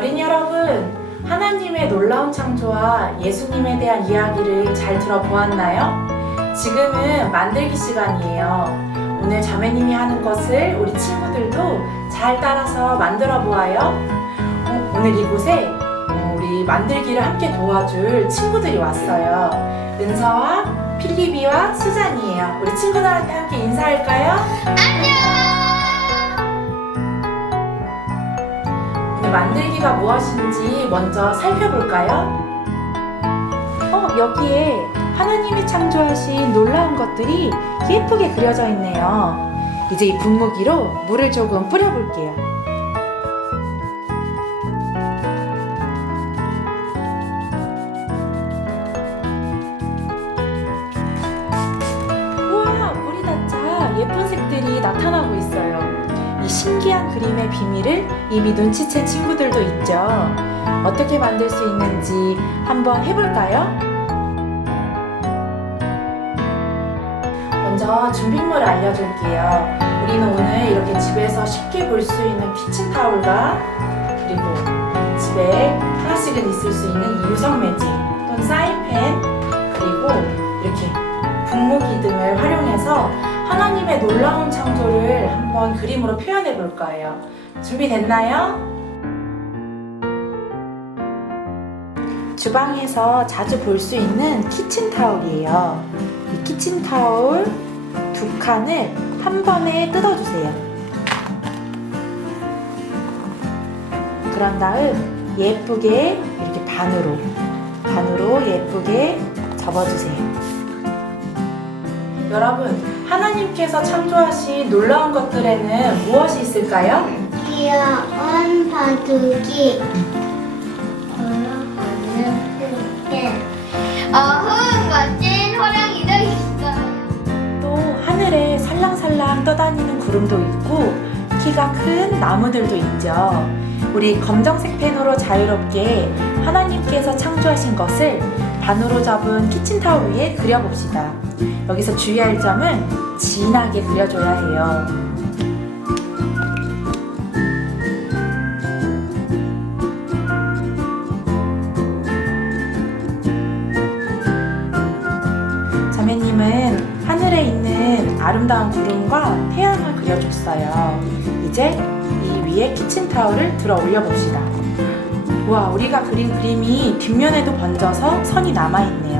어린이 여러분, 하나님의 놀라운 창조와 예수님에 대한 이야기를 잘 들어보았나요? 지금은 만들기 시간이에요. 오늘 자매님이 하는 것을 우리 친구들도 잘 따라서 만들어 보아요. 오늘 이곳에 우리 만들기를 함께 도와줄 친구들이 왔어요. 은서와 필리비와 수잔이에요. 우리 친구들한테 함께 인사할까요? 오늘 만들기가 무엇인지 먼저 살펴볼까요? 여기에 하나님이 창조하신 놀라운 것들이 예쁘게 그려져 있네요. 이제 이 분무기로 물을 조금 뿌려볼게요. 우와, 물이 닿자 예쁜 색들이 나타나고 있어요. 이 신기한 그림의 비밀을 이미 눈치챈 친구들도 있죠. 어떻게 만들 수 있는지 한번 해볼까요? 먼저 준비물을 알려줄게요. 우리는 오늘 이렇게 집에서 쉽게 볼 수 있는 키친타올과 그리고 집에 하나씩은 있을 수 있는 유성 매직 또는 사인펜 그리고 이렇게 분무기 등을 활용해서 하나님의 놀라운 창조를 한번 그림으로 표현해 볼 거예요. 준비됐나요? 주방에서 자주 볼 수 있는 키친타올이에요. 이 키친타올 2칸을 한 번에 뜯어주세요. 그런 다음 예쁘게 이렇게 반으로 예쁘게 접어주세요. 여러분, 하나님께서 창조하신 놀라운 것들에는 무엇이 있을까요? 귀여운 바둑이 걸어가는 숲에 멋진 호랑이도 있어요. 또 하늘에 살랑살랑 떠다니는 구름도 있고 키가 큰 나무들도 있죠. 우리 검정색 펜으로 자유롭게 하나님께서 창조하신 것을 반으로 접은 키친타올 위에 그려봅시다. 여기서 주의할 점은 진하게 그려줘야 해요. 자매님은 하늘에 있는 아름다운 구름과 태양을 그려줬어요. 이제 이 위에 키친타올을 들어 올려봅시다. 와, 우리가 그린 그림이 뒷면에도 번져서 선이 남아있네요.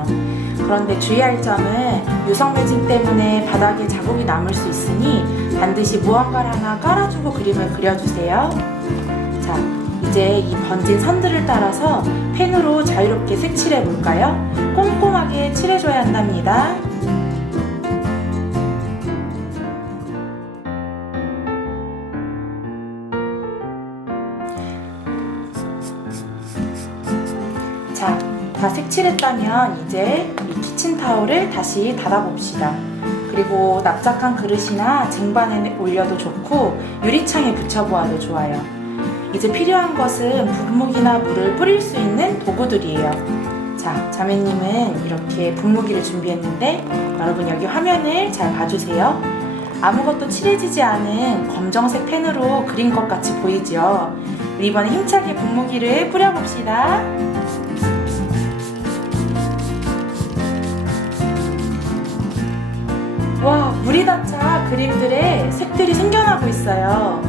그런데 주의할 점은 유성 매직 때문에 바닥에 자국이 남을 수 있으니 반드시 무언가를 하나 깔아주고 그림을 그려주세요. 자, 이제 이 번진 선들을 따라서 펜으로 자유롭게 색칠해 볼까요? 꼼꼼하게 칠해줘야 한답니다. 자, 다 색칠했다면 이제 이 키친타올을 다시 닫아봅시다. 그리고 납작한 그릇이나 쟁반에 올려도 좋고 유리창에 붙여보아도 좋아요. 이제 필요한 것은 분무기나 물을 뿌릴 수 있는 도구들이에요. 자, 자매님은 이렇게 분무기를 준비했는데 여러분 여기 화면을 잘 봐주세요. 아무것도 칠해지지 않은 검정색 펜으로 그린 것 같이 보이죠? 우리 이번에 힘차게 분무기를 뿌려봅시다. 와, 물이 닿자 그림들의 색들이 생겨나고 있어요.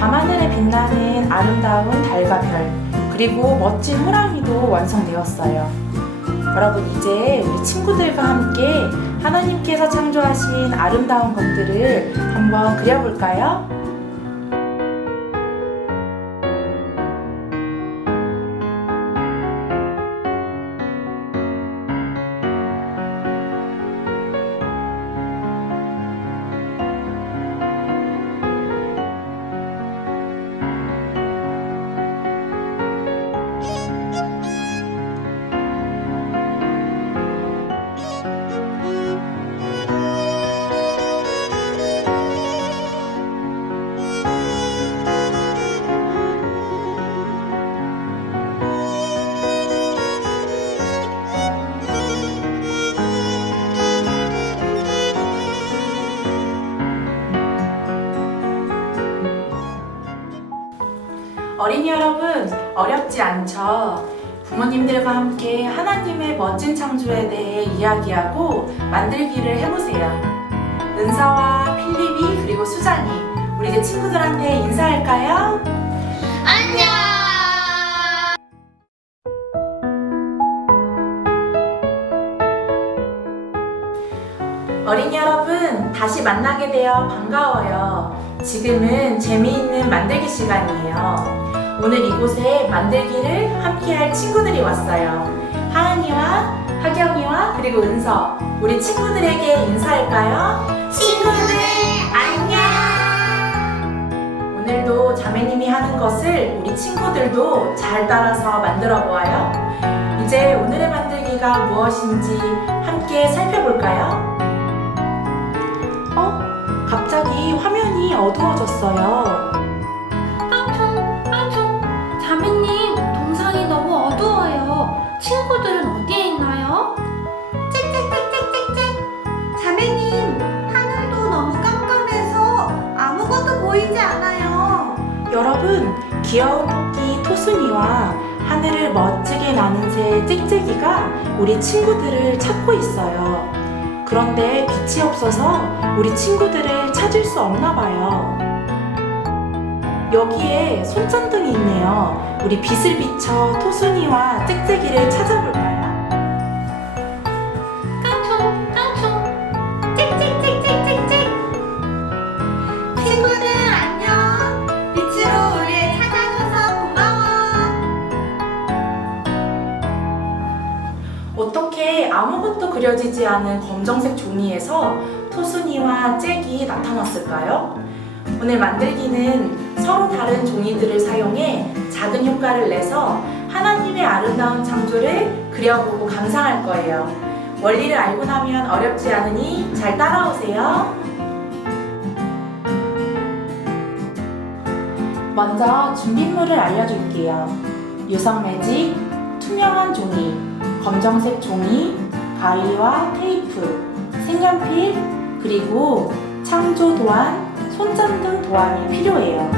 밤하늘에 빛나는 아름다운 달과 별, 그리고 멋진 호랑이도 완성되었어요. 여러분, 이제 우리 친구들과 함께 하나님께서 창조하신 아름다운 것들을 한번 그려볼까요? 어린이 여러분, 어렵지 않죠? 부모님들과 함께 하나님의 멋진 창조에 대해 이야기하고 만들기를 해보세요. 은서와 필립이 그리고 수잔이 우리 이제 친구들한테 인사할까요? 안녕. 어린이 여러분, 다시 만나게 되어 반가워요. 지금은 재미있는 만들기 시간이에요. 오늘 이곳에 만들기를 함께할 친구들이 왔어요. 하은이와 하경이와 그리고 은서, 우리 친구들에게 인사할까요? 친구들 안녕. 오늘도 자매님이 하는 것을 우리 친구들도 잘 따라서 만들어 보아요. 이제 오늘의 만들기가 무엇인지 함께 살펴볼까요? 갑자기 화면이 어두워졌어요. 깡총, 자매님, 동상이 너무 어두워요. 친구들은 어디에 있나요? 짹짹짹짹짹. 자매님, 하늘도 너무 깜깜해서 아무것도 보이지 않아요. 여러분, 귀여운 토끼 토순이와 하늘을 멋지게 나는 새 짹짹이가 우리 친구들을 찾고 있어요. 그런데 빛이 없어서 우리 친구들을 찾을 수 없나 봐요. 여기에 손전등이 있네요. 우리 빛을 비춰 토순이와 짹짹이를 찾아볼까요? 깡총, 짹짹짹짹짹짹. 친구들 안녕. 빛으로 우리를 찾아줘서 고마워. 어떻게 아무것도 그려지지 않은 검정색 종이에서 토순이와 짹이 나타났을까요? 오늘 만들기는 서로 다른 종이들을 사용해 작은 효과를 내서 하나님의 아름다운 창조를 그려보고 감상할 거예요. 원리를 알고 나면 어렵지 않으니 잘 따라오세요. 먼저 준비물을 알려줄게요. 유성 매직, 투명한 종이, 검정색 종이, 가위와 테이프, 색연필, 그리고 창조 도안, 손전등 도안이 필요해요.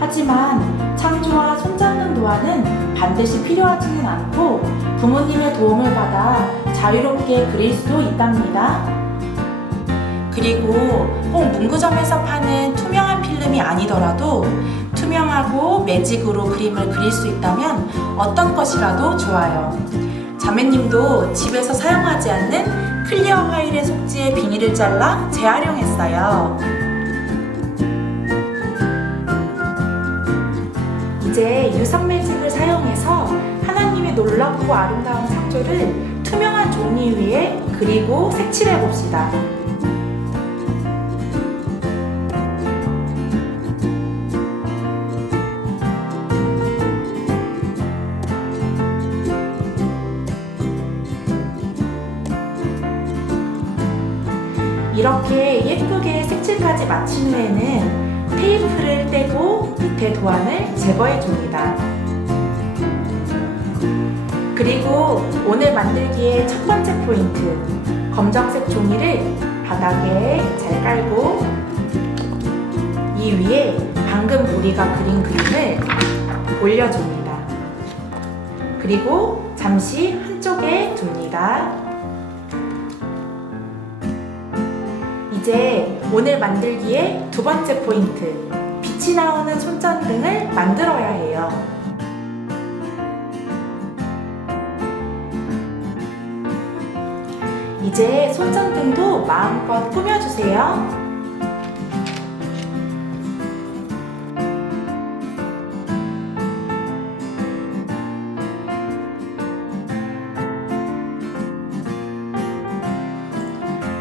하지만 창조와 손전등 도안은 반드시 필요하지는 않고 부모님의 도움을 받아 자유롭게 그릴 수도 있답니다. 그리고 꼭 문구점에서 파는 투명한 필름이 아니더라도 투명하고 매직으로 그림을 그릴 수 있다면 어떤 것이라도 좋아요. 자매님도 집에서 사용하지 않는 클리어 화일의 속지에 비닐을 잘라 재활용했어요. 이제 유성 매직을 사용해서 하나님의 놀랍고 아름다운 창조를 투명한 종이 위에 그리고 색칠해 봅시다. 이렇게 예쁘게 색칠까지 마친 후에는 테이프를 떼고 밑에 도안을 제거해 줍니다. 그리고 오늘 만들기의 첫 번째 포인트, 검정색 종이를 바닥에 잘 깔고 이 위에 방금 우리가 그린 그림을 올려줍니다. 그리고 잠시 한쪽에 둡니다. 이제 오늘 만들기의 두 번째 포인트, 빛이 나오는 손전등을 만들어야 해요. 이제 손전등도 마음껏 꾸며주세요.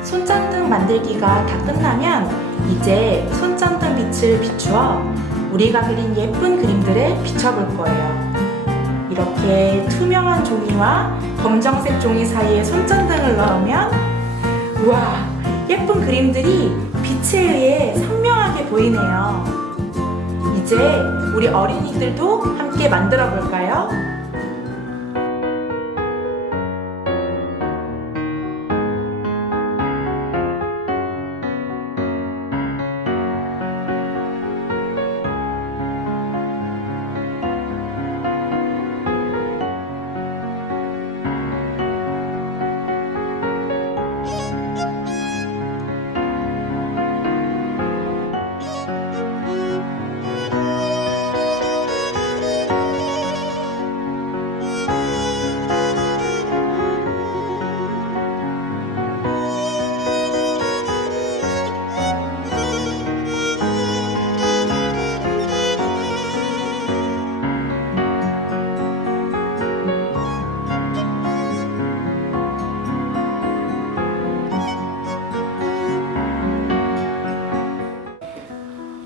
손전등 만들기가 다 끝나면 이제 손전등 빛을 비추어 우리가 그린 예쁜 그림들을 비춰볼 거예요. 이렇게 투명한 종이와 검정색 종이 사이에 손전등을 넣으면 우와, 예쁜 그림들이 빛에 의해 선명하게 보이네요. 이제 우리 어린이들도 함께 만들어 볼까요?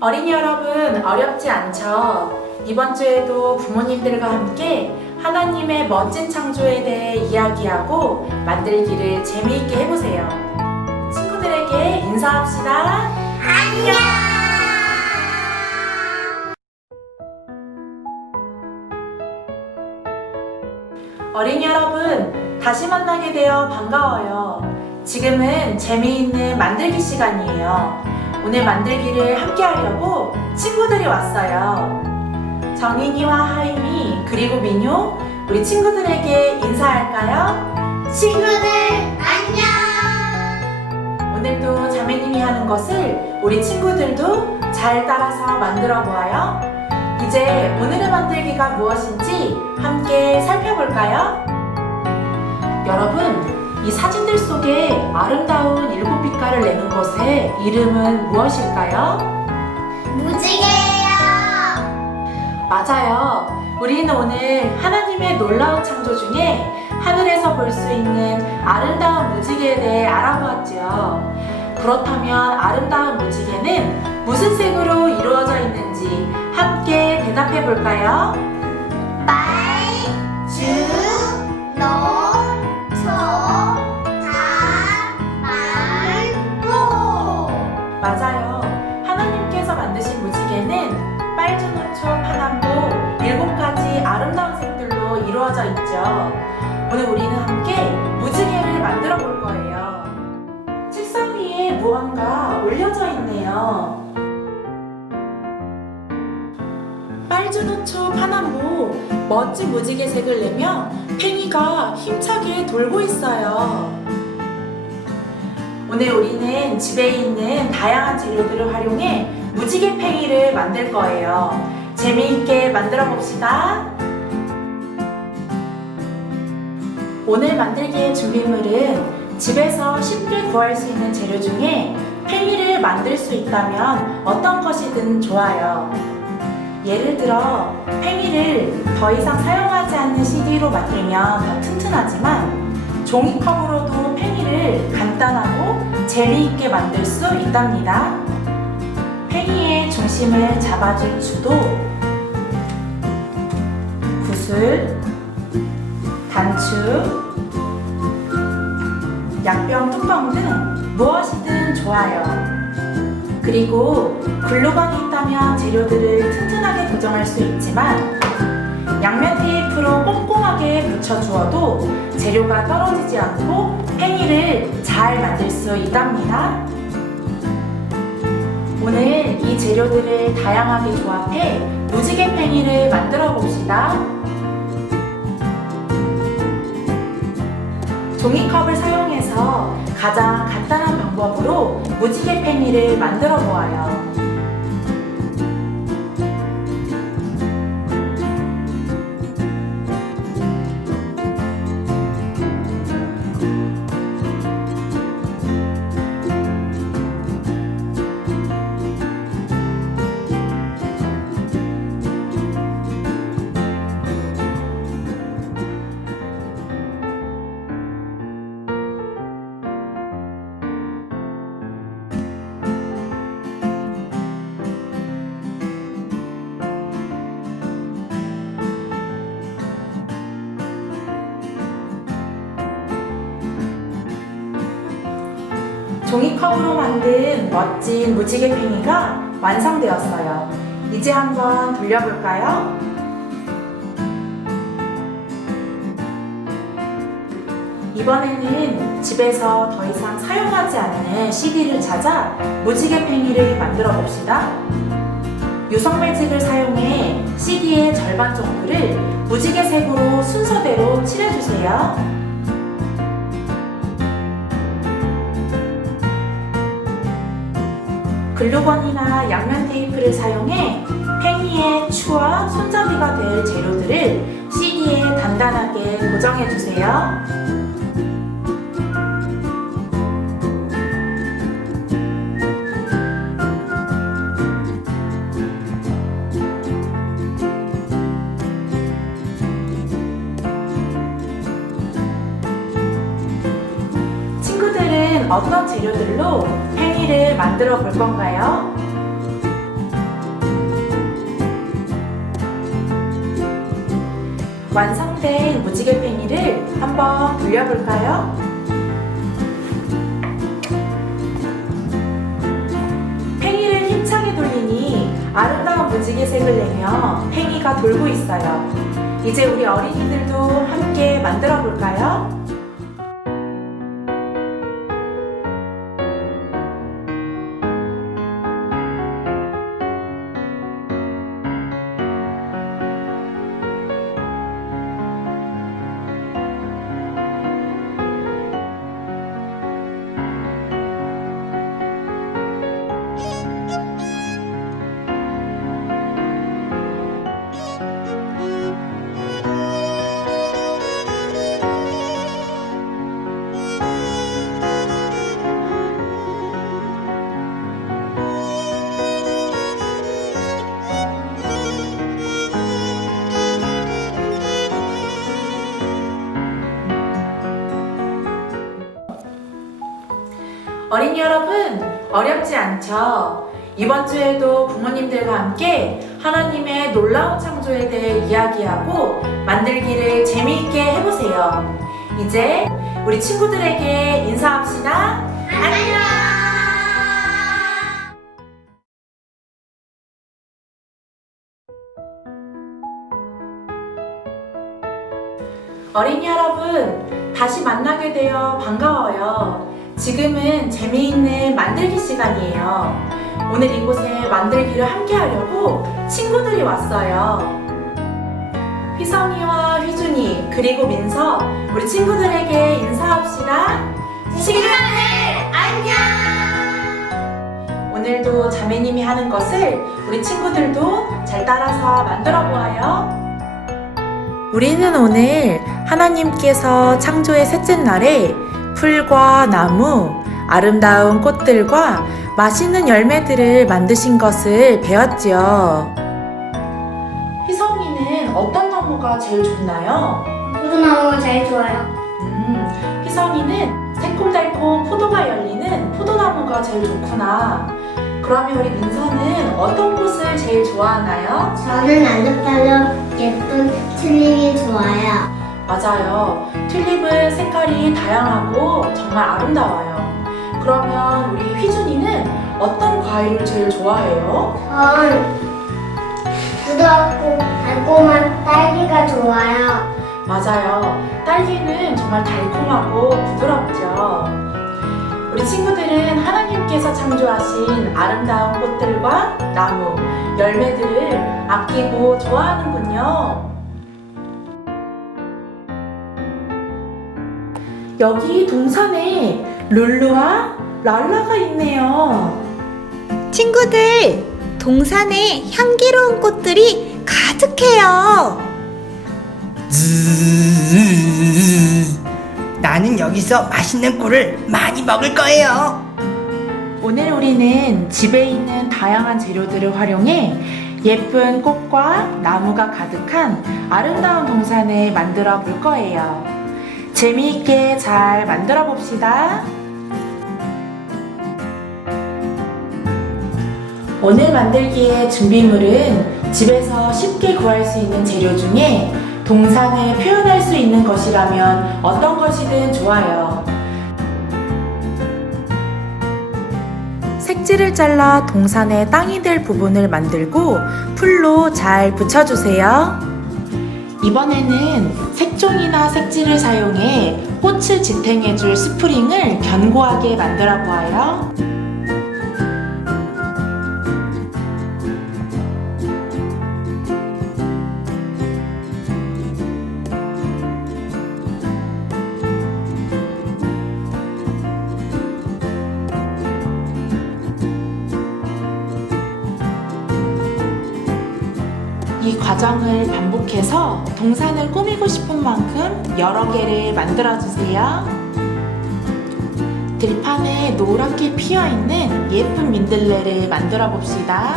어린이 여러분, 어렵지 않죠? 이번 주에도 부모님들과 함께 하나님의 멋진 창조에 대해 이야기하고 만들기를 재미있게 해보세요. 친구들에게 인사합시다. 안녕. 어린이 여러분, 다시 만나게 되어 반가워요. 지금은 재미있는 만들기 시간이에요. 오늘 만들기를 함께 하려고 친구들이 왔어요. 정인이와 하임이 그리고 민효, 우리 친구들에게 인사할까요? 친구들 안녕. 오늘도 자매님이 하는 것을 우리 친구들도 잘 따라서 만들어 보아요. 이제 오늘의 만들기가 무엇인지 함께 살펴볼까요? 여러분, 이 사진들 속에 아름다운 7빛깔을 내는 것의 이름은 무엇일까요? 무지개예요. 맞아요. 우리는 오늘 하나님의 놀라운 창조 중에 하늘에서 볼 수 있는 아름다운 무지개에 대해 알아보았지요. 그렇다면 아름다운 무지개는 무슨 색으로 이루어져 있는지 함께 대답해 볼까요? 맞아요. 하나님께서 만드신 무지개는 빨주노초, 파남보 7가지 아름다운 색들로 이루어져 있죠. 오늘 우리는 함께 무지개를 만들어 볼 거예요. 책상 위에 무언가 올려져 있네요. 빨주노초, 파남보 멋진 무지개 색을 내며 팽이가 힘차게 돌고 있어요. 오늘 우리는 집에 있는 다양한 재료들을 활용해 무지개 팽이를 만들 거예요. 재미있게 만들어 봅시다. 오늘 만들기의 준비물은 집에서 쉽게 구할 수 있는 재료 중에 팽이를 만들 수 있다면 어떤 것이든 좋아요. 예를 들어 팽이를 더 이상 사용하지 않는 CD로 만들면 더 튼튼하지만 종이컵으로도 팽이를 간단하고 재미있게 만들 수 있답니다. 팽이의 중심을 잡아줄 주도, 구슬, 단추, 약병 뚜껑 등 무엇이든 좋아요. 그리고 글루건이 있다면 재료들을 튼튼하게 고정할 수 있지만 양면 테이프로 꼼꼼하게 붙여주어도 재료가 떨어지지 않고 팽이를 잘 만들 수 있답니다. 오늘 이 재료들을 다양하게 조합해 무지개 팽이를 만들어 봅시다. 종이컵을 사용해서 가장 간단한 방법으로 무지개 팽이를 만들어 보아요. 종이컵으로 만든 멋진 무지개 팽이가 완성되었어요. 이제 한번 돌려볼까요? 이번에는 집에서 더 이상 사용하지 않는 CD를 찾아 무지개 팽이를 만들어 봅시다. 유성 매직을 사용해 CD의 절반 정도를 무지개 색으로 순서대로 칠해주세요. 글루건이나 양면 테이프를 사용해 팽이의 추와 손잡이가 될 재료들을 CD에 단단하게 고정해 주세요. 친구들은 어떤 재료들로 팽이를 만들어 볼 건가요? 완성된 무지개 팽이를 한번 돌려볼까요? 팽이를 힘차게 돌리니 아름다운 무지개색을 내며 팽이가 돌고 있어요. 이제 우리 어린이들도 함께 만들어 볼까요? 어린이 여러분, 어렵지 않죠? 이번 주에도 부모님들과 함께 하나님의 놀라운 창조에 대해 이야기하고 만들기를 재미있게 해보세요. 이제 우리 친구들에게 인사합시다. 안녕. 어린이 여러분, 다시 만나게 되어 반가워요. 지금은 재미있는 만들기 시간이에요. 오늘 이곳에 만들기를 함께 하려고 친구들이 왔어요. 휘성이와 휘준이 그리고 민서, 우리 친구들에게 인사합시다. 친구들 안녕. 오늘도 자매님이 하는 것을 우리 친구들도 잘 따라서 만들어 보아요. 우리는 오늘 하나님께서 창조의 셋째 날에 풀과 나무, 아름다운 꽃들과 맛있는 열매들을 만드신 것을 배웠지요. 희성이는 어떤 나무가 제일 좋나요? 포도나무가 제일 좋아요. 희성이는 새콤달콤 포도가 열리는 포도나무가 제일 좋구나. 그러면 우리 민서는 어떤 꽃을 제일 좋아하나요? 저는 아름다운 예쁜 튤립이 좋아요. 맞아요. 튤립은 색깔이 다양하고 정말 아름다워요. 그러면 우리 휘준이는 어떤 과일을 제일 좋아해요? 전 부드럽고 달콤한 딸기가 좋아요. 맞아요. 딸기는 정말 달콤하고 부드럽죠. 우리 친구들은 하나님께서 창조하신 아름다운 꽃들과 나무, 열매들을 아끼고 좋아하는군요. 여기 동산에 룰루와 랄라가 있네요. 친구들, 동산에 향기로운 꽃들이 가득해요. 나는 여기서 맛있는 꿀을 많이 먹을 거예요. 오늘 우리는 집에 있는 다양한 재료들을 활용해 예쁜 꽃과 나무가 가득한 아름다운 동산을 만들어 볼 거예요. 재미있게 잘 만들어 봅시다. 오늘 만들기의 준비물은 집에서 쉽게 구할 수 있는 재료 중에 동산을 표현할 수 있는 것이라면 어떤 것이든 좋아요. 색지를 잘라 동산의 땅이 될 부분을 만들고 풀로 잘 붙여주세요. 이번에는 색종이나 색지를 사용해 꽃을 지탱해줄 스프링을 견고하게 만들어 보아요. 이 과정을 반복해서 동산을 꾸미고 싶은 만큼 여러 개를 만들어주세요. 들판에 노랗게 피어있는 예쁜 민들레를 만들어 봅시다.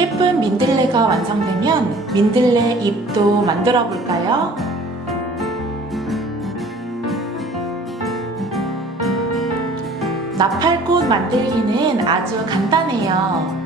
예쁜 민들레가 완성되면 민들레 잎도 만들어 볼까요? 나팔꽃 만들기는 아주 간단해요.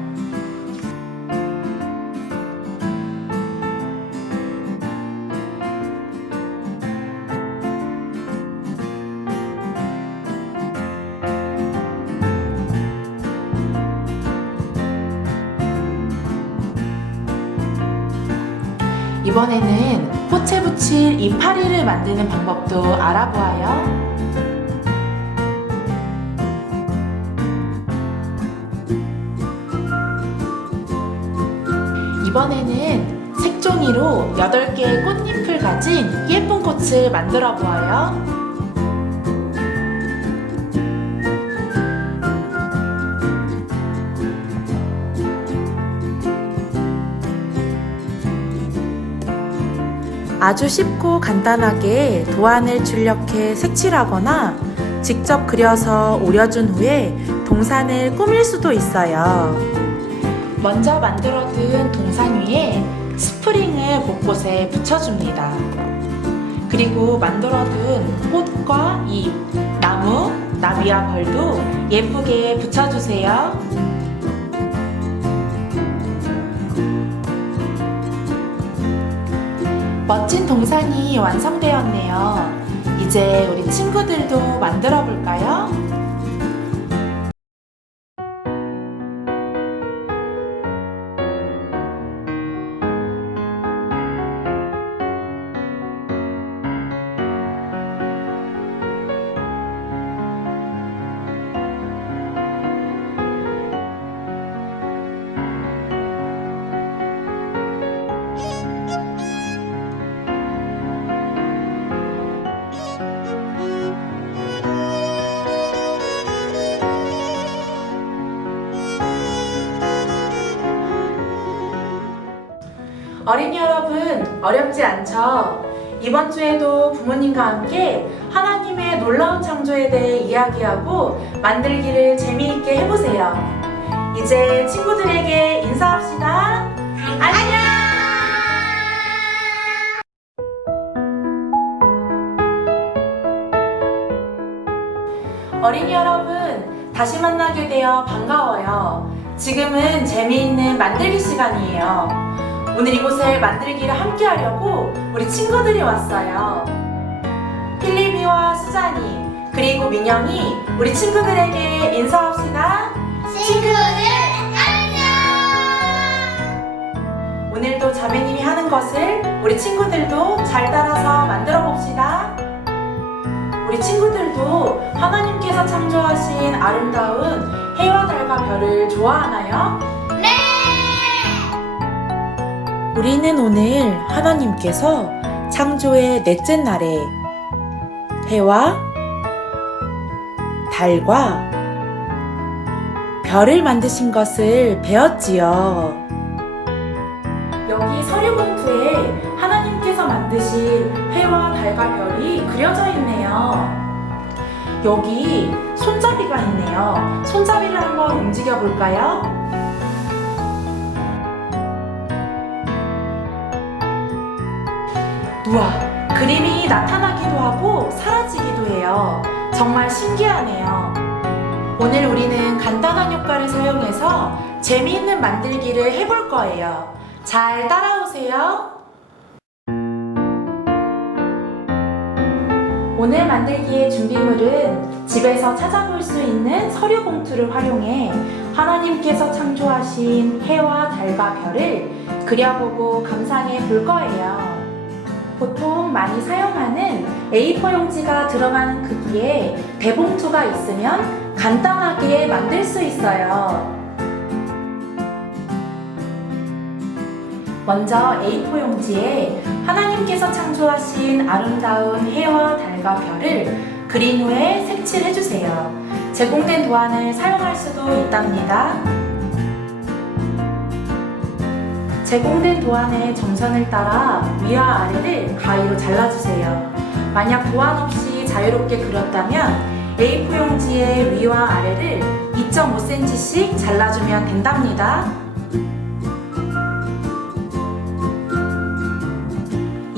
이번에는 꽃에 붙일 이파리를 만드는 방법도 알아보아요. 이번에는 색종이로 8개의 꽃잎을 가진 예쁜 꽃을 만들어 보아요. 아주 쉽고 간단하게 도안을 출력해 색칠하거나 직접 그려서 오려준 후에 동산을 꾸밀 수도 있어요. 먼저 만들어둔 동산 위에 스프링을 곳곳에 붙여줍니다. 그리고 만들어둔 꽃과 잎, 나무, 나비와 벌도 예쁘게 붙여주세요. 멋진 동산이 완성되었네요. 이제 우리 친구들도 만들어 볼까요? 어린이 여러분, 어렵지 않죠? 이번 주에도 부모님과 함께 하나님의 놀라운 창조에 대해 이야기하고 만들기를 재미있게 해보세요. 이제 친구들에게 인사합시다. 안녕! 어린이 여러분, 다시 만나게 되어 반가워요. 지금은 재미있는 만들기 시간이에요. 오늘 이곳에 만들기를 함께 하려고 우리 친구들이 왔어요. 필리비와 수잔이 그리고 민영이 우리 친구들에게 인사합시다. 친구들 안녕. 오늘도 자매님이 하는 것을 우리 친구들도 잘 따라서 만들어 봅시다. 우리 친구들도 하나님께서 창조하신 아름다운 해와 달과 별을 좋아하나요? 우리는 오늘 하나님께서 창조의 넷째 날에 해와 달과 별을 만드신 것을 배웠지요. 여기 서류 봉투에 하나님께서 만드신 해와 달과 별이 그려져 있네요. 여기 손잡이가 있네요. 손잡이를 한번 움직여 볼까요? 우와, 그림이 나타나기도 하고 사라지기도 해요. 정말 신기하네요. 오늘 우리는 간단한 효과를 사용해서 재미있는 만들기를 해볼 거예요. 잘 따라오세요. 오늘 만들기의 준비물은 집에서 찾아볼 수 있는 서류 봉투를 활용해 하나님께서 창조하신 해와 달과 별을 그려보고 감상해 볼 거예요. 보통 많이 사용하는 A4 용지가 들어가는 크기의 대봉투가 있으면 간단하게 만들 수 있어요. 먼저 A4 용지에 하나님께서 창조하신 아름다운 해와 달과 별을 그린 후에 색칠해주세요. 제공된 도안을 사용할 수도 있답니다. 제공된 도안의 점선을 따라 위와 아래를 가위로 잘라주세요. 만약 도안 없이 자유롭게 그렸다면 A4 용지의 위와 아래를 2.5cm씩 잘라주면 된답니다.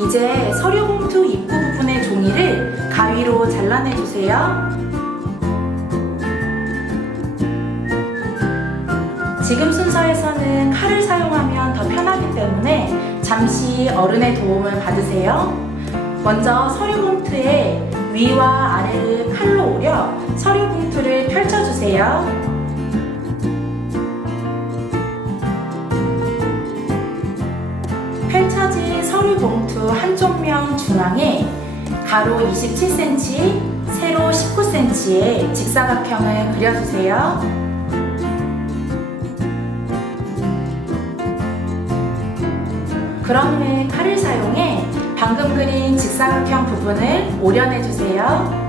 이제 서류 봉투 입구 부분의 종이를 가위로 잘라내 주세요. 지금 순서에서는 칼을 사용하면 더 편하기 때문에 잠시 어른의 도움을 받으세요. 먼저 서류 봉투에 위와 아래를 칼로 오려 서류 봉투를 펼쳐주세요. 펼쳐진 서류 봉투 한쪽면 중앙에 가로 27cm, 세로 19cm의 직사각형을 그려주세요. 그런 후에 칼을 사용해 방금 그린 직사각형 부분을 오려내주세요.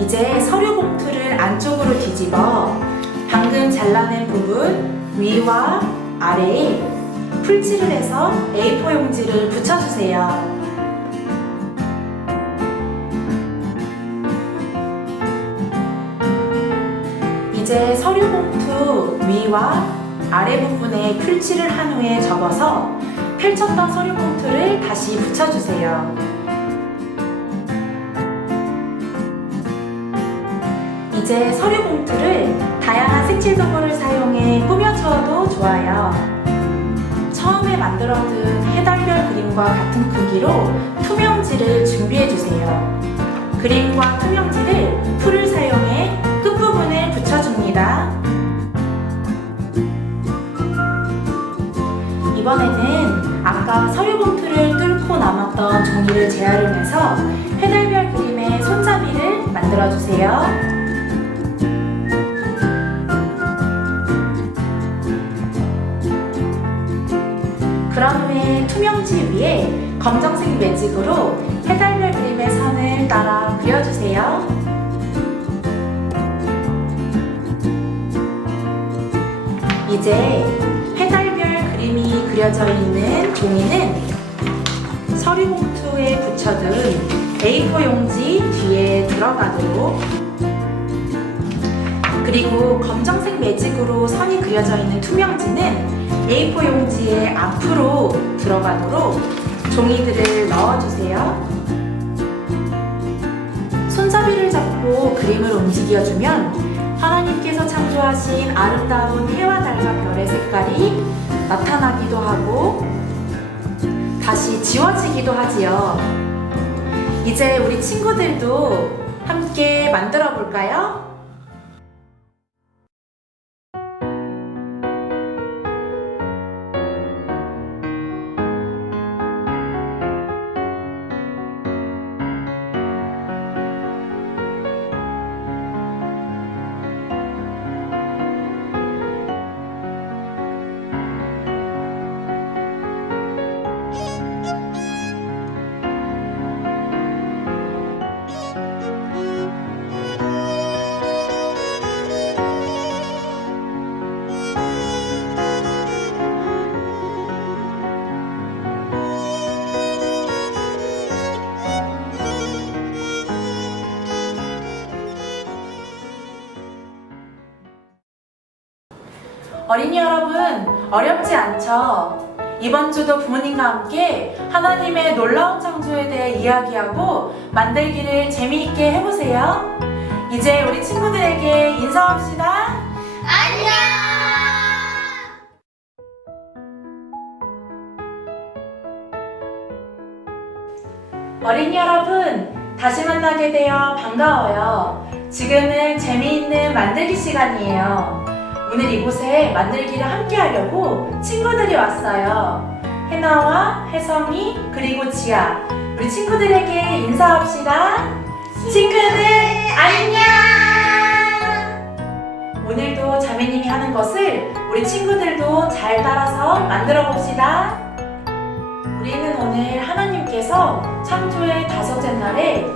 이제 서류 봉투를 안쪽으로 뒤집어 방금 잘라낸 부분 위와 아래에 풀칠을 해서 A4 용지를 붙여주세요. 이제 서류 봉투 위와 아래 부분에 풀칠을 한 후에 접어서 펼쳤던 서류 봉투를 다시 붙여주세요. 이제 서류 봉투를 다양한 색칠 도구를 사용해 꾸며주어도 좋아요. 처음에 만들어둔 해달별 그림과 같은 크기로 투명지를 준비해주세요. 그림과 투명지를 풀을 사용해 끝부분에 붙여줍니다. 이번에는 아까 서류 봉투를 뚫고 남았던 종이를 재활용해서 해달별 그림의 손잡이를 만들어주세요. 그런 후에 투명지 위에 검정색 매직으로 해달별 그림의 선을 따라 그려주세요. 이제 해달별 그림이 그려져 있는 종이는 서류 봉투에 붙여둔 A4 용지 뒤에 들어가도록, 그리고 검정색 매직으로 선이 그려져 있는 투명지는 A4 용지의 앞으로 들어가도록 종이들을 넣어주세요. 손잡이를 잡고 그림을 움직여주면 하나님께서 창조하신 아름다운 해와 달과 별의 색깔이 나타나기도 하고 다시 지워지기도 하지요. 이제 우리 친구들도 함께 만들어 볼까요? 어린이 여러분, 어렵지 않죠? 이번 주도 부모님과 함께 하나님의 놀라운 창조에 대해 이야기하고 만들기를 재미있게 해보세요. 이제 우리 친구들에게 인사합시다. 안녕. 어린이 여러분, 다시 만나게 되어 반가워요. 지금은 재미있는 만들기 시간이에요. 오늘 이곳에 만들기를 함께 하려고 친구들이 왔어요. 해나와 혜성이 그리고 지아, 우리 친구들에게 인사합시다. 친구들 안녕. 오늘도 자매님이 하는 것을 우리 친구들도 잘 따라서 만들어 봅시다. 우리는 오늘 하나님께서 창조의 다섯째 날에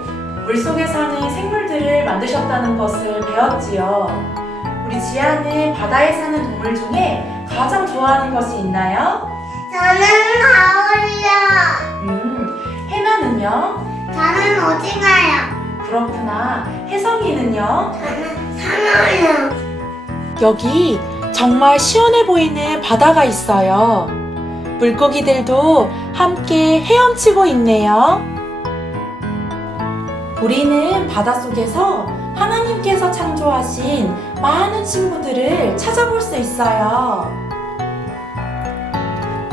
물속에 사는 생물들을 만드셨다는 것을 배웠지요. 우리 지아는 바다에 사는 동물 중에 가장 좋아하는 것이 있나요? 저는 가오리요. 해나는요? 저는 오징어요. 그렇구나. 혜성이는요? 저는 상어. 여기 정말 시원해 보이는 바다가 있어요. 물고기들도 함께 헤엄치고 있네요. 우리는 바닷속에서 하나님께서 창조하신 많은 친구들을 찾아볼 수 있어요.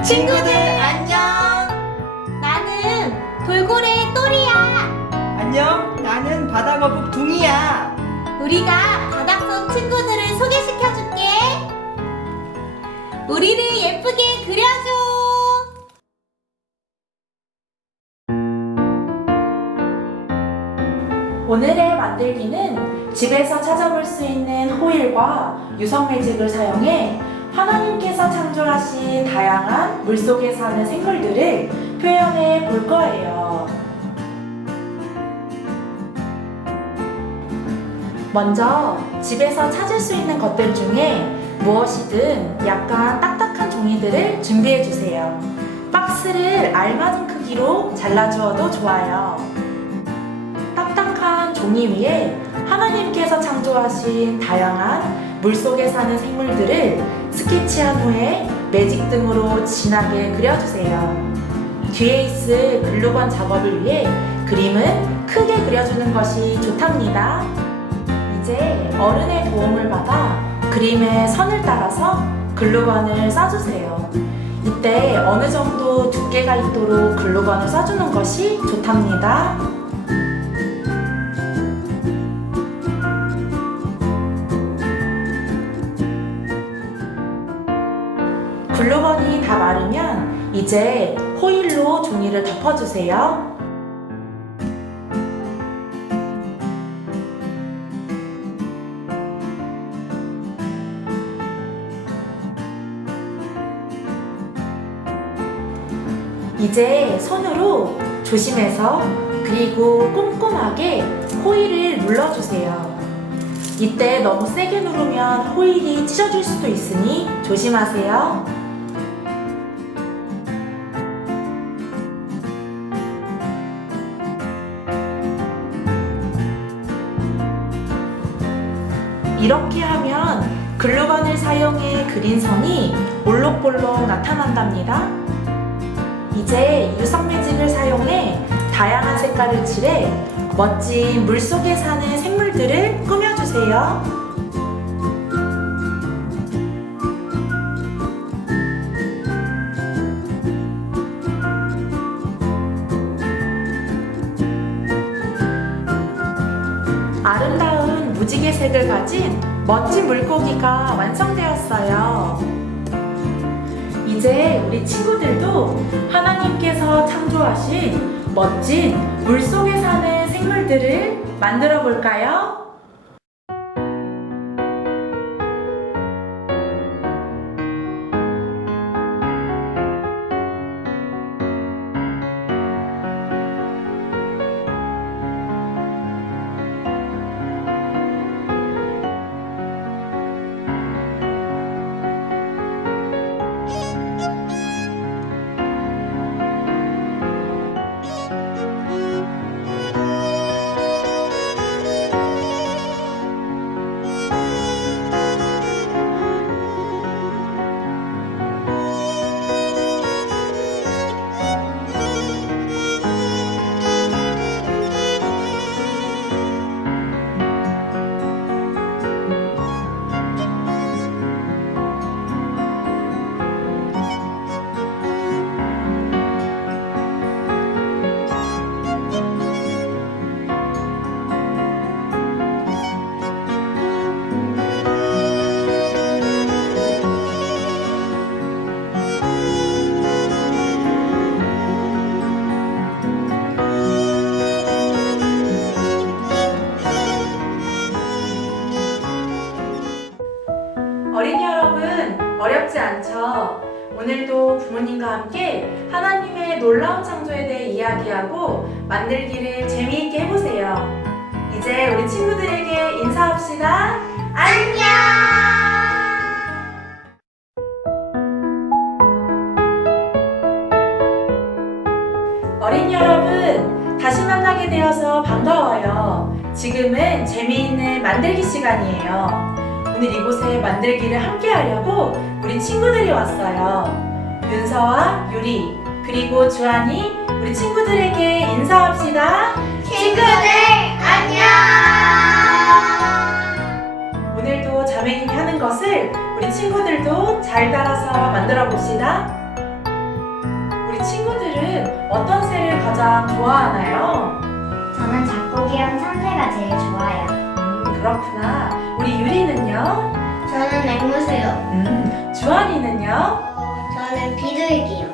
친구들 안녕. 나는 돌고래 또리야. 안녕, 나는 바다거북 둥이야. 우리가 바닷속 친구들을 소개시켜줄게. 우리를 예쁘게 그려줘. 오늘의 만들기는 집에서 찾아볼 수 있는 호일과 유성 매직을 사용해 하나님께서 창조하신 다양한 물속에 사는 생물들을 표현해 볼 거예요. 먼저 집에서 찾을 수 있는 것들 중에 무엇이든 약간 딱딱한 종이들을 준비해 주세요. 박스를 알맞은 크기로 잘라주어도 좋아요. 딱딱한 종이 위에 하나님께서 창조하신 다양한 물속에 사는 생물들을 스케치한 후에 매직 등으로 진하게 그려주세요. 뒤에 있을 글루건 작업을 위해 그림은 크게 그려주는 것이 좋답니다. 이제 어른의 도움을 받아 그림의 선을 따라서 글루건을 싸주세요. 이때 어느 정도 두께가 있도록 글루건을 싸주는 것이 좋답니다. 글루건이 다 마르면 이제 호일로 종이를 덮어주세요. 이제 손으로 조심해서 그리고 꼼꼼하게 호일을 눌러주세요. 이때 너무 세게 누르면 호일이 찢어질 수도 있으니 조심하세요. 이렇게 하면 글루건을 사용해 그린 선이 볼록볼록 나타난답니다. 이제 유성 매직을 사용해 다양한 색깔을 칠해 멋진 물속에 사는 생물들을 꾸며주세요. 아름다운 무지개 색을 가진 멋진 물고기가 완성되었어요. 이제 우리 친구들도 하나님께서 창조하신 멋진 물속에 사는 생물들을 만들어 볼까요? 어린이 여러분, 어렵지 않죠? 오늘도 부모님과 함께 하나님의 놀라운 창조에 대해 이야기하고 만들기를 재미있게 해보세요. 이제 우리 친구들에게 인사합시다. 안녕! 어린이 여러분, 다시 만나게 되어서 반가워요. 지금은 재미있는 만들기 시간이에요. 오늘 이곳에 만들기를 함께 하려고 우리 친구들이 왔어요. 윤서와 유리, 그리고 주한이 우리 친구들에게 인사합시다. 친구들 안녕. 오늘도 자매님이 하는 것을 우리 친구들도 잘 따라서 만들어 봅시다. 우리 친구들은 어떤 새를 가장 좋아하나요? 저는 작고기랑 참새가 제일 좋아요. 그렇구나. 우리 유리는요? 저는 앵무새요. 주한이는요? 저는 비둘기요.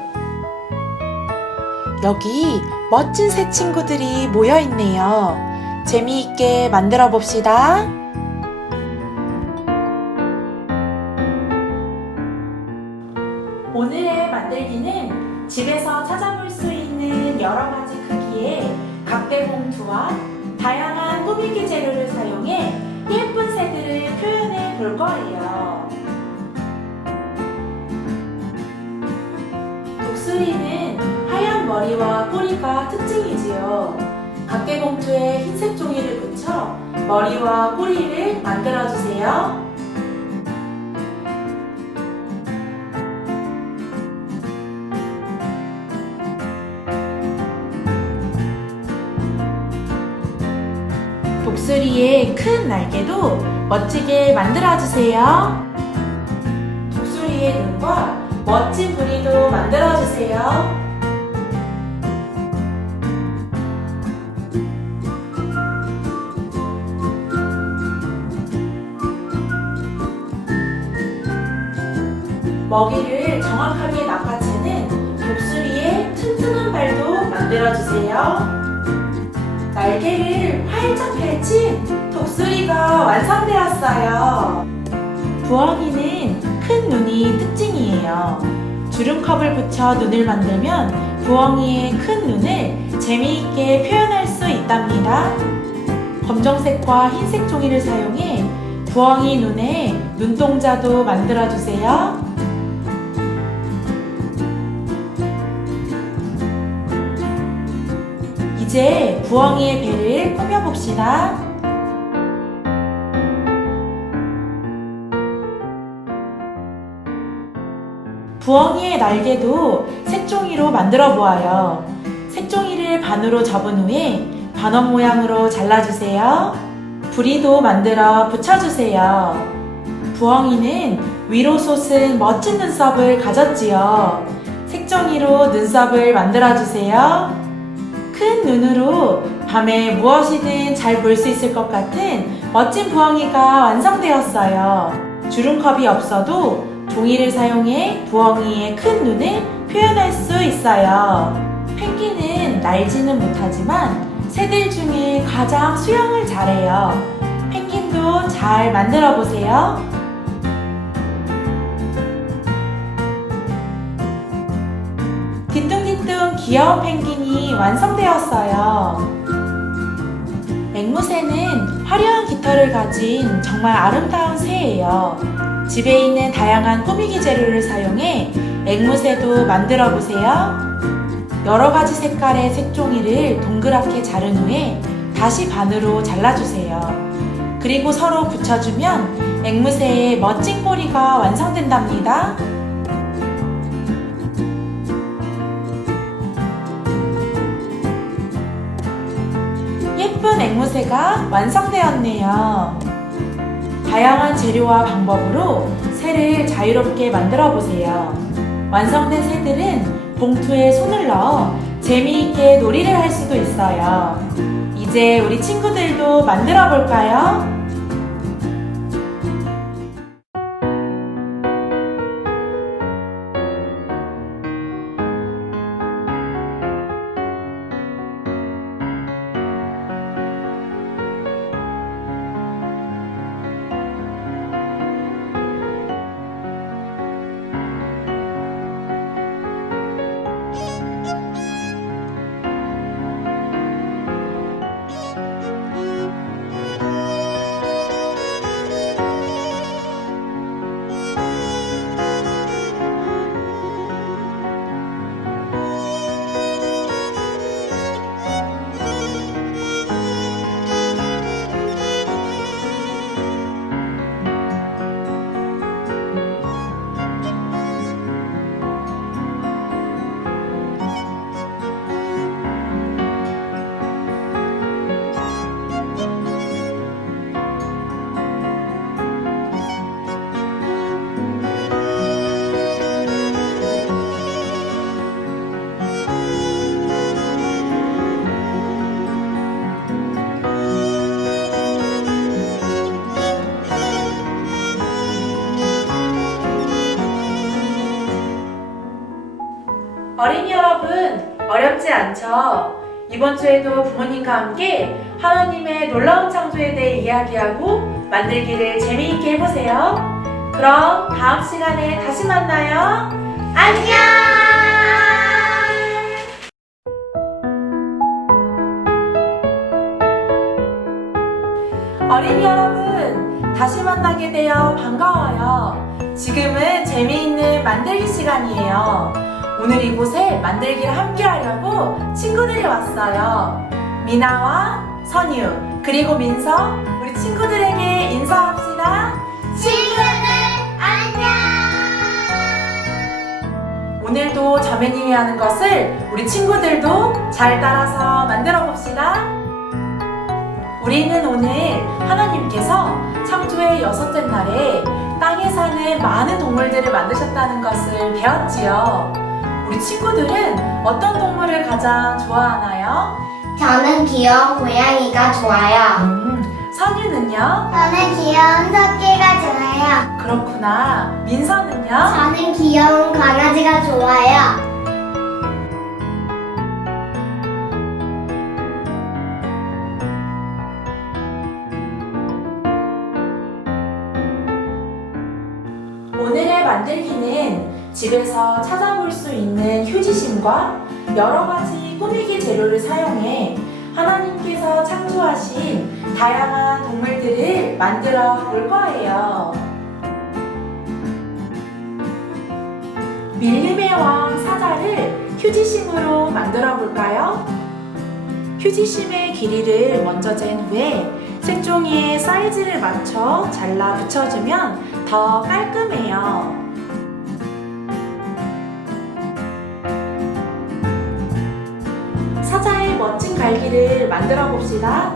여기 멋진 새 친구들이 모여 있네요. 재미있게 만들어 봅시다. 오늘의 만들기는 집에서 찾아볼 수 있는 여러 가지 크기의 각대 봉투와 다양한 꾸미기 재료를 사용해 예쁜 새들을 표현해 볼 거예요. 독수리는 하얀 머리와 꼬리가 특징이지요. 각대 봉투에 흰색 종이를 붙여 머리와 꼬리를 만들어 주세요. 독수리의 큰 날개도 멋지게 만들어주세요. 독수리의 눈과 멋진 부리도 만들어주세요. 먹이를 정확하게 낚아채는 독수리의 튼튼한 발도 만들어주세요. 날개를 활짝 펼친 독수리가 완성되었어요. 부엉이는 큰 눈이 특징이에요. 주름컵을 붙여 눈을 만들면 부엉이의 큰 눈을 재미있게 표현할 수 있답니다. 검정색과 흰색 종이를 사용해 부엉이 눈에 눈동자도 만들어주세요. 이제 부엉이의 배를 꾸며봅시다. 부엉이의 날개도 색종이로 만들어 보아요. 색종이를 반으로 접은 후에 반원 모양으로 잘라주세요. 부리도 만들어 붙여주세요. 부엉이는 위로 솟은 멋진 눈썹을 가졌지요. 색종이로 눈썹을 만들어주세요. 큰 눈으로 밤에 무엇이든 잘 볼 수 있을 것 같은 멋진 부엉이가 완성되었어요. 주름컵이 없어도 종이를 사용해 부엉이의 큰 눈을 표현할 수 있어요. 펭귄은 날지는 못하지만 새들 중에 가장 수영을 잘해요. 펭귄도 잘 만들어 보세요. 뒤뚱뒤뚱 귀여운 펭귄이 완성되었어요. 앵무새는 화려한 깃털을 가진 정말 아름다운 새예요. 집에 있는 다양한 꾸미기 재료를 사용해 앵무새도 만들어 보세요. 여러 가지 색깔의 색종이를 동그랗게 자른 후에 다시 반으로 잘라주세요. 그리고 서로 붙여주면 앵무새의 멋진 꼬리가 완성된답니다. 예쁜 앵무새가 완성되었네요. 다양한 재료와 방법으로 새를 자유롭게 만들어 보세요. 완성된 새들은 봉투에 손을 넣어 재미있게 놀이를 할 수도 있어요. 이제 우리 친구들도 만들어 볼까요? 어렵지 않죠? 이번 주에도 부모님과 함께 하나님의 놀라운 창조에 대해 이야기하고 만들기를 재미있게 해보세요. 그럼 다음 시간에 다시 만나요. 안녕! 어린이 여러분, 다시 만나게 되어 반가워요. 지금은 재미있는 만들기 시간이에요. 오늘 이곳에 만들기를 함께 하려고 친구들이 왔어요. 미나와 선유, 그리고 민서, 우리 친구들에게 인사합시다. 친구들 안녕. 오늘도 자매님이 하는 것을 우리 친구들도 잘 따라서 만들어 봅시다. 우리는 오늘 하나님께서 창조의 6째 날에 땅에 사는 많은 동물들을 만드셨다는 것을 배웠지요. 우리 친구들은 어떤 동물을 가장 좋아하나요? 저는 귀여운 고양이가 좋아요. 선유는요? 저는 귀여운 토끼가 좋아요. 그렇구나. 민서는요? 저는 귀여운 강아지가 좋아요. 오늘의 만들기는 집에서 찾아볼 수 있는 휴지심과 여러 가지 꾸미기 재료를 사용해 하나님께서 창조하신 다양한 동물들을 만들어 볼 거예요. 밀림의 왕 사자를 휴지심으로 만들어 볼까요? 휴지심의 길이를 먼저 잰 후에 색종이의 사이즈를 맞춰 잘라 붙여주면 더 깔끔해요. 사자의 멋진 갈기를 만들어 봅시다.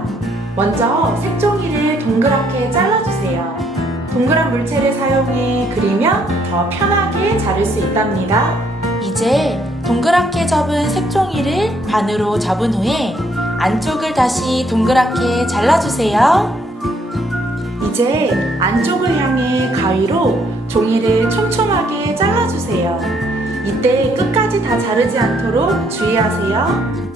먼저 색종이를 동그랗게 잘라주세요. 동그란 물체를 사용해 그리면 더 편하게 자를 수 있답니다. 이제 동그랗게 접은 색종이를 반으로 접은 후에 안쪽을 다시 동그랗게 잘라주세요. 이제 안쪽을 향해 가위로 종이를 촘촘하게 잘라주세요. 이때 끝까지 다 자르지 않도록 주의하세요.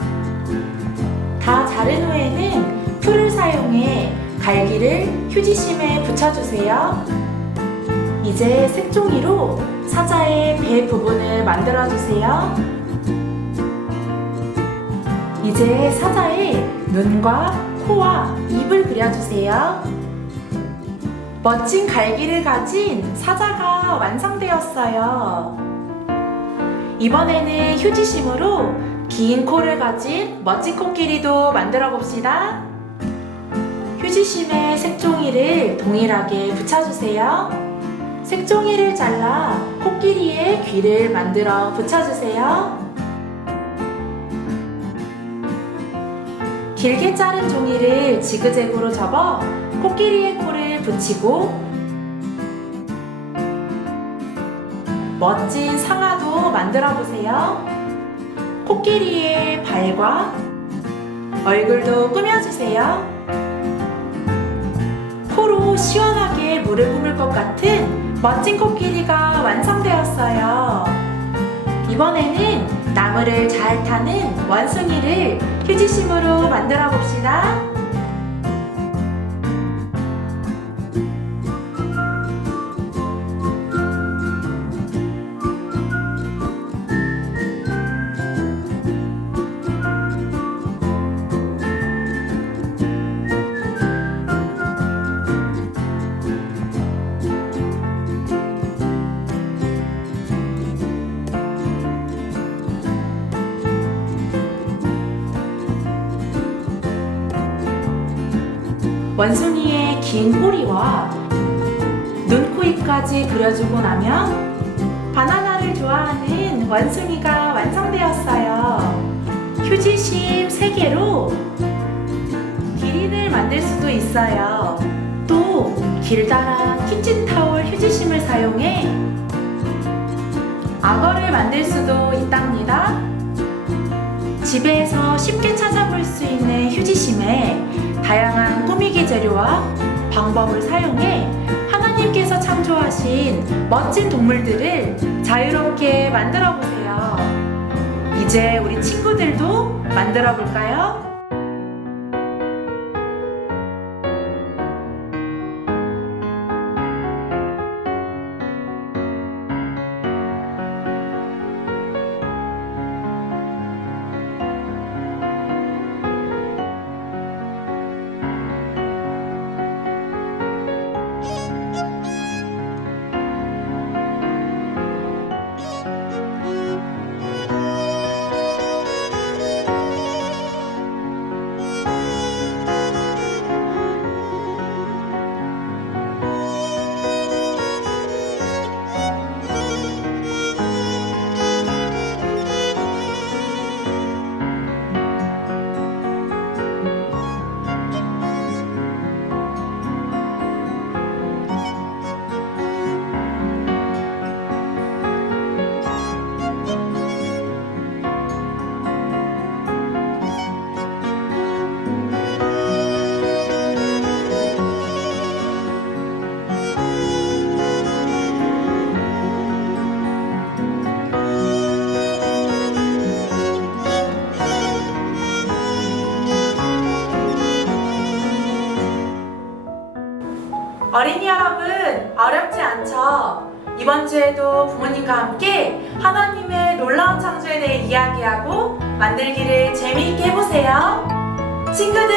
다 자른 후에는 풀을 사용해 갈기를 휴지심에 붙여주세요. 이제 색종이로 사자의 배 부분을 만들어주세요. 이제 사자의 눈과 코와 입을 그려주세요. 멋진 갈기를 가진 사자가 완성되었어요. 이번에는 휴지심으로 긴 코를 가진 멋진 코끼리도 만들어 봅시다. 휴지심에 색종이를 동일하게 붙여주세요. 색종이를 잘라 코끼리의 귀를 만들어 붙여주세요. 길게 자른 종이를 지그재그로 접어 코끼리의 코를 붙이고 멋진 상아도 만들어 보세요. 코끼리의 발과 얼굴도 꾸며주세요. 코로 시원하게 물을 뿜을 것 같은 멋진 코끼리가 완성되었어요. 이번에는 나무를 잘 타는 원숭이를 휴지심으로 만들어 봅시다. 원숭이의 긴 꼬리와 눈, 코, 입까지 그려주고 나면 바나나를 좋아하는 원숭이가 완성되었어요. 휴지심 3개로 기린을 만들 수도 있어요. 또 길다란 키친타올 휴지심을 사용해 악어를 만들 수도 있답니다. 집에서 쉽게 찾아볼 수 있는 휴지심에 다양한 꾸미기 재료와 방법을 사용해 하나님께서 창조하신 멋진 동물들을 자유롭게 만들어 보세요. 이제 우리 친구들도 만들어 볼까요? 어린이 여러분, 어렵지 않죠? 이번 주에도 부모님과 함께 하나님의 놀라운 창조에 대해 이야기하고 만들기를 재미있게 해보세요. 친구들,